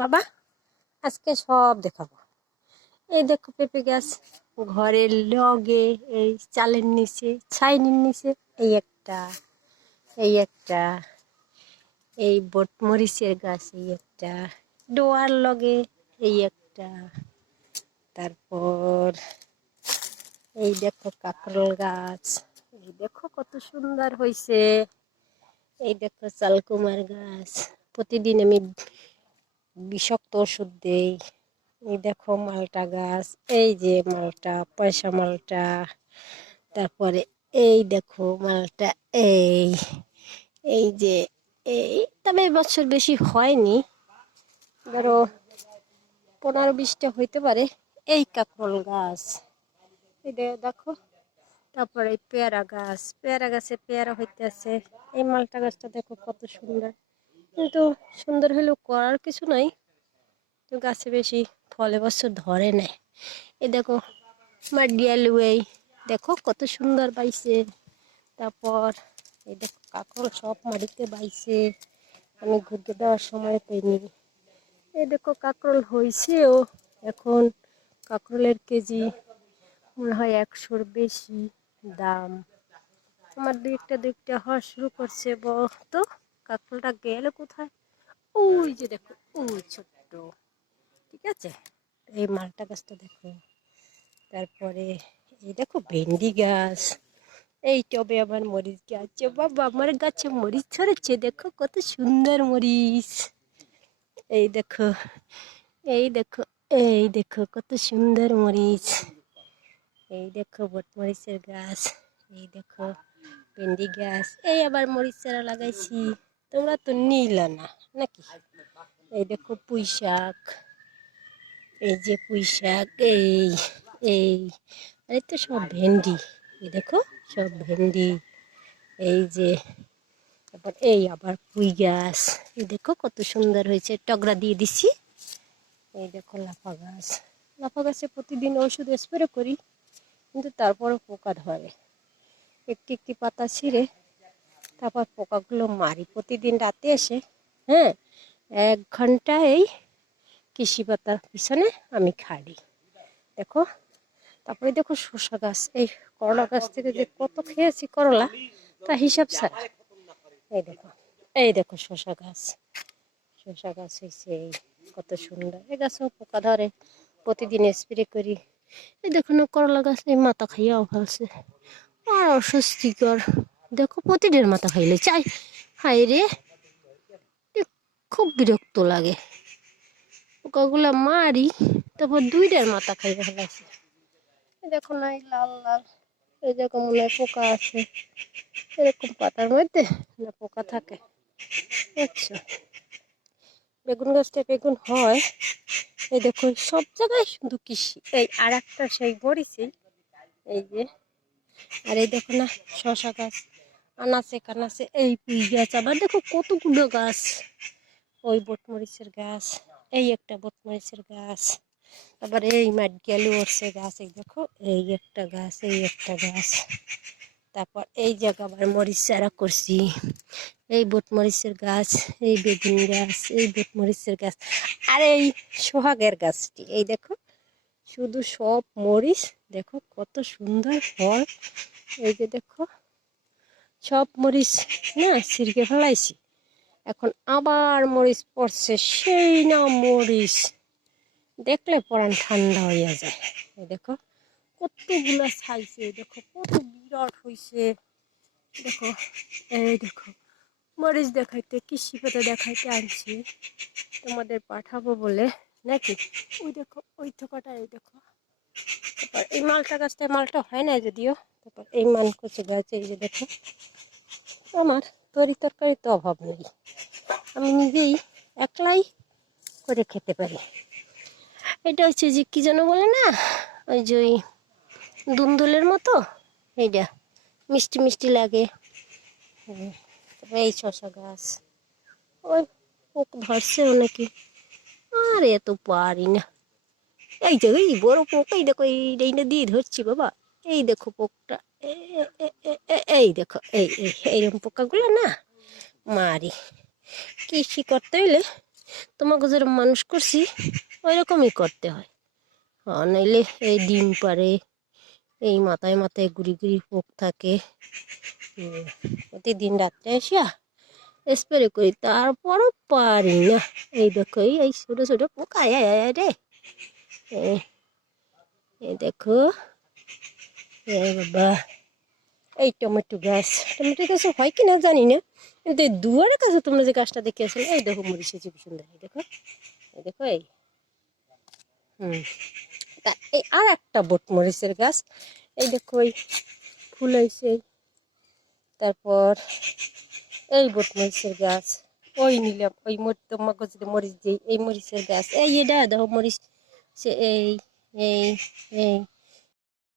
বাবা, আজকে সব দেখাবো। এই দেখো পেঁপে গাছ, ঘরের লগে, এই চালের নিচে, ছাইনির নিচে, এই একটা এই বটমরিচের গাছ, এই একটা ডোয়ার লগে, এই একটা, তারপর এই দেখো কাঁকরোল গাছ, এই দেখো কত সুন্দর হয়েছে। এই দেখো চালকুমার গাছ, প্রতিদিন আমি বিষাক্ত ওষুধ দেই। এই দেখো মালটা গাছ, এই যে মালটা, পয়সা মালটা, তারপরে এই দেখো মালটা, এই এই যে এই, তবে এবছর বেশি হয়নি, ধরো 15-20টা হইতে পারে। এই কাঁকরোল গাছ, এই দেখো, তারপরে এই পেয়ারা গাছ, পেয়ারা গাছে পেয়ারা হইতে আছে। এই মালটা গাছটা দেখো কত সুন্দর, কিন্তু সুন্দর হলেও করার কিছু নাই, তো গাছে বেশি ফল এবছর ধরে নেয়। এই দেখো মাডিয়ালু, এই দেখো কত সুন্দর বাইছে। তারপর এই দেখো কাঁকরোল সব মাটিতে বাইছে, আমি ঘুরতে দেওয়ার সময় পাইনি। এই দেখো কাঁকরোল হয়েছেও, এখন কাঁকরোলের কেজি মনে হয় 100-র বেশি দাম। আমার দুইটা হওয়া শুরু করছে। তো কাঁকরোলটা গেল কোথায়? ওই যে দেখো, ওই ছোট্ট, ঠিক আছে। এই মালটা গাছটা দেখো, তারপরে এই দেখো ভেন্ডি গাছ, এই টবে আবার মরিচ গাছ। বাবা, আমার গাছে মরিচ ধরেছে, দেখো কত সুন্দর মরিচ। এই দেখো, এই দেখো, এই দেখো কত সুন্দর মরিচ। এই দেখো বটমরিচের গাছ, এই দেখো ভেন্ডি গাছ, এই আবার মরিচ চারা লাগাইছি, তোমরা তো নিলা না নাকি। এই দেখো পুঁই শাক, এই যে পুঁই শাক, এই এই তো সব ভেন্ডি, এই দেখো সব ভেন্ডি। এই যে তারপর এই আবার পুঁই গাছ, এই দেখো কত সুন্দর হয়েছে, টগরা দিয়ে দিছি। এই দেখো লাফা গাছ, লাফা গাছে প্রতিদিন ওষুধ স্প্রে করি, কিন্তু তারপরও পোকা ধরে। একটি একটি পাতা ছিঁড়ে তারপর পোকাগুলো মারি প্রতিদিন রাতে এসে। হ্যাঁ, 1 ঘন্টা এই কৃষি পাতার পিছনে আমি খাড়ি। দেখো, তারপরে দেখো শসা গাছ, এই করলা গাছ থেকে যে কত খেয়েছি করলা, তা হিসাব ছাড়া। এই দেখো, এই দেখো শসা গাছ, শসা গাছ হয়েছে, এই কত সুন্দর। এই গাছেও পোকা ধরে, প্রতিদিন স্প্রে করি। এই দেখো না করলা গাছ, এই মাথা খাইয়াও ফেলছে, আর অস্বস্তিকর। দেখো প্রতিদিন মাথা খাইলে চাই, হাই রে, খুব বিরক্ত লাগে। পোকাগুলা মারি, তারপর 2টার মাথা খাইয়ে ফেলাছে। দেখো না এই লাল লাল, এই দেখো মনে হয় পোকা আছে, এরকম পাতার মধ্যে না পোকা থাকে, বুঝছো। বেগুন গাছটা বেগুন হয়, এই দেখো সব জায়গায় শুধু কৃষি। এই আর একটা সেই বড়িছি, এই যে, আর এই দেখো না শশা গাছ, আনাচে কানাচে, এই পুঁই গাছ, আবার দেখো কতগুলো গাছ, ওই বটমরিচের গাছ, এই একটা বটমরিচের গাছ, আবার এই মাটিয়ালু উঠছে গাছ, এই দেখো এই একটা গাছ, এই একটা গাছ, তারপর এই জায়গা আবার মরিচ চারা করছি, এই বটমরিচের গাছ, এই বেগুন গাছ, এই বটমরিচের গাছ, আর এই সোহাগের গাছটি, এই দেখো শুধু সব মরিচ, দেখো কত সুন্দর ফল। এই যে দেখো সব মরিচ না ছিঁড়কে ফেলাইছি, এখন আবার মরিচ পড়ছে, সেই না মরিচ দেখলে পরাণ ঠান্ডা হইয়া যায়। এই দেখো কতগুলা ছাইছে, দেখো কত বিরাট হয়েছে। দেখো, এই দেখো মরিচ দেখাইতে, কৃষি পাতা দেখাইতে আনছি তোমাদের পাঠাবো বলে নাকি। ওই দেখো ওই থোকাটা, এই দেখো। তারপর এই মালটা গাছটা, মালটা হয় না যদিও। তারপর এই মানকচি গাছ, এই যে দেখো। আমার তরি তরকারির তো অভাব নেই, আমি নিজেই একলাই করে খেতে পারি। এটা হচ্ছে যে কি যেন বলে না, ওই যে ওই দুন্দুলের মতো, এইটা মিষ্টি মিষ্টি লাগে। এই শশা গাছ, ওই পোক ধরছেও নাকি, আর এত পারি না। এই যে এই বড় পোক, এই দেখো এই না দিয়ে ধরছি বাবা, এই দেখো পোকটা, এই দেখো এইরকম পোকাগুলো না মারি। কৃষি করতে হইলে তোমাকে যেরকম মানুষ করছি ওই রকমই করতে হয়। নইলে এই ডিম পারে, এই মাথায় মাথায় গুড়ি গুড়ি পোক থাকে। প্রতিদিন রাত্রে আসিয়া স্প্রে করি, তারপরও পারি না। এই দেখো এই ছোট ছোট পোকা রে, এই এই দেখো, এই বাবা, এই টমেটো গাছে হয় কিনা জানি না, কিন্তু এই দুয়ারের কাছে তোমরা যে গাছটা দেখিয়েছো, এই দেখো মরিচে কি সুন্দর, এই দেখো, এই দেখো, এই তা এই আর একটা বট মরিচের গাছ, এই দেখো এই ফুল হয়েছে। তারপর এই বট মরিচের গাছ, ওই নিলাম ওই তোমাকে যদি মরিচ দিই, এই মরিচের গাছ, এই এটা দেখো মরিচ, সে এই এই এই